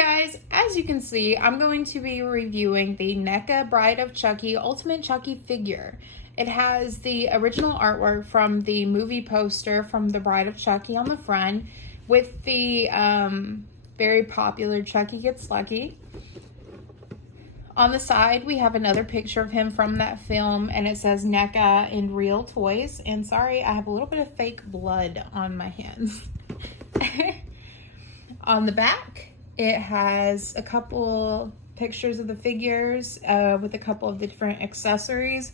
guys, as you can see, I'm going to be reviewing the NECA Bride of Chucky Ultimate Chucky figure. It has the original artwork from the movie poster from the Bride of Chucky on the front with the very popular Chucky Gets Lucky. On the side, we have another picture of him from that film, and it says NECA in Real Toys. And sorry, I have a little bit of fake blood on my hands. On the back, it has a couple pictures of the figures with a couple of different accessories.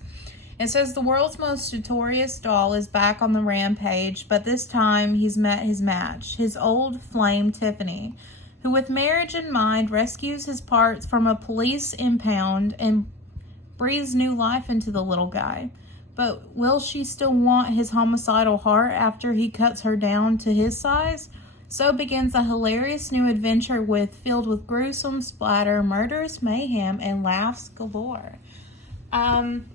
It says the world's most notorious doll is back on the rampage, but this time he's met his match, his old flame Tiffany, who with marriage in mind rescues his parts from a police impound and breathes new life into the little guy. But will she still want his homicidal heart after he cuts her down to his size? So begins a hilarious new adventure filled with gruesome splatter, murderous mayhem, and laughs galore. An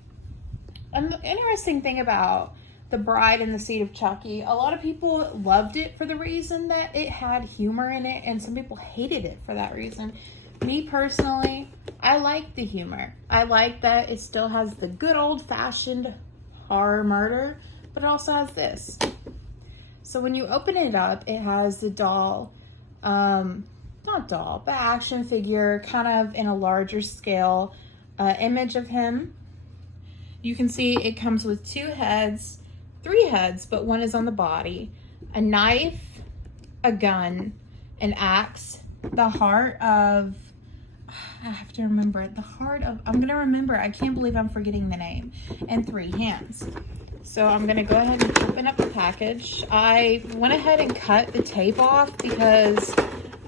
interesting thing about The Bride and the Seed of Chucky, a lot of people loved it for the reason that it had humor in it, and some people hated it for that reason. Me personally, I like the humor. I like that it still has the good old-fashioned horror murder, but it also has this. So when you open it up, it has the doll, not doll, but action figure, kind of in a larger scale image of him. You can see it comes with three heads, but one is on the body, a knife, a gun, an axe, the heart of, I have to remember it, I'm going to remember, I can't believe I'm forgetting the name, and 3 hands. So I'm going to go ahead and open up the package. I went ahead and cut the tape off because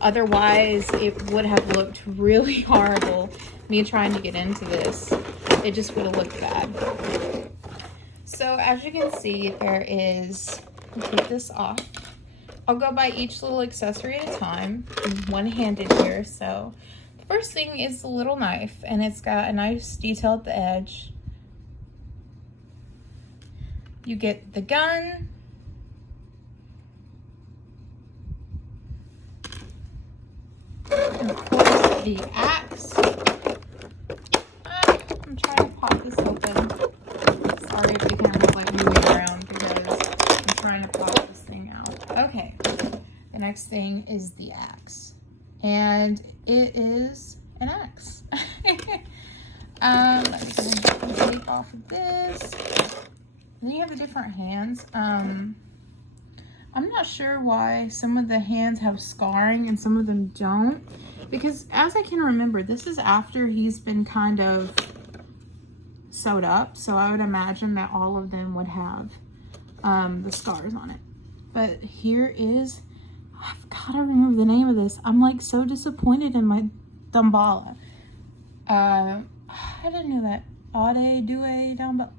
otherwise it would have looked really horrible, me trying to get into this. It just would have looked bad. So as you can see, there is, I'll take this off. I'll go by each little accessory at a time. I'm one-handed here. So the first thing is the little knife, and it's got a nice detail at the edge. You get the gun, and of course the axe. I'm trying to pop this open. Sorry if the camera's like moving around because I'm trying to pop this thing out. Okay, the next thing is the axe, and it is an axe. Let me get the tape off of this. Then you have the different hands. I'm not sure why some of the hands have scarring and some of them don't. Because as I can remember, this is after he's been kind of sewed up. So I would imagine that all of them would have the scars on it. But here is, I've got to remember the name of this. I'm like so disappointed in my Dumbala. I didn't know that. Ade, Due, down, but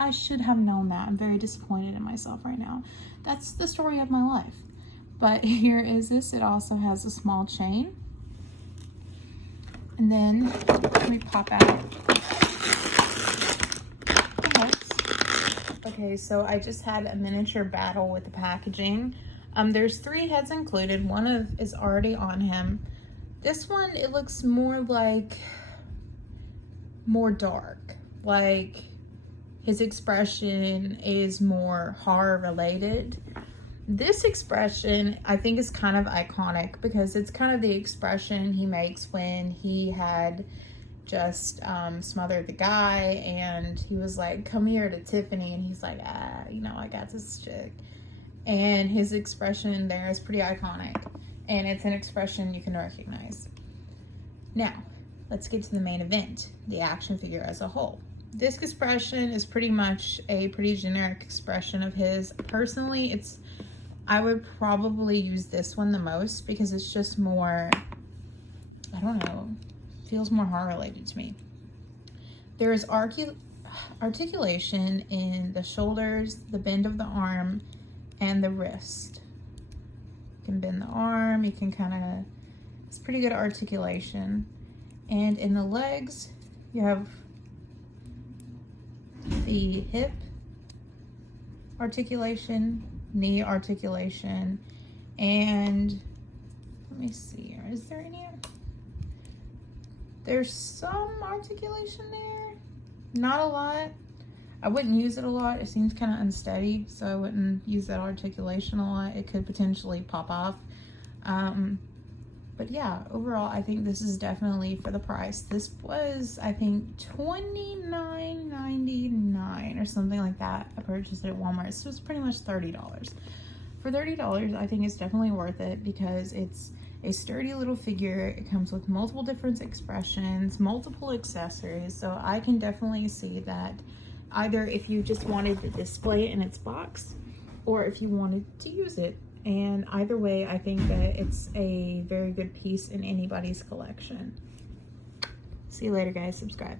I should have known that. I'm very disappointed in myself right now. That's the story of my life. But here is this. It also has a small chain. And then let me pop out. Okay, so I just had a miniature battle with the packaging. There's 3 heads included. One is already on him. This one, it looks more dark, like his expression is more horror related. This expression I think is kind of iconic because it's kind of the expression he makes when he had just smothered the guy and he was like, come here to Tiffany, and he's like, I got this chick. And his expression there is pretty iconic, and it's an expression you can recognize. Now let's get to the main event, the action figure as a whole. This expression is pretty much a pretty generic expression of his. Personally, I would probably use this one the most because it's just more, I don't know, feels more horror related to me. There is articulation in the shoulders, the bend of the arm, and the wrist. You can bend the arm, you can it's pretty good articulation. And in the legs, you have the hip articulation, knee articulation, and Let me see here. Is there any? There's some articulation there. Not a lot. I wouldn't use it a lot. It seems kind of unsteady, so I wouldn't use that articulation a lot. It could potentially pop off. But yeah, overall, I think this is definitely for the price. This was, I think, $29.99 or something like that. I purchased it at Walmart. So it was pretty much $30. For $30, I think it's definitely worth it because it's a sturdy little figure. It comes with multiple different expressions, multiple accessories. So I can definitely see that either if you just wanted to display it in its box or if you wanted to use it. And either way, I think that it's a very good piece in anybody's collection. See you later, guys. Subscribe.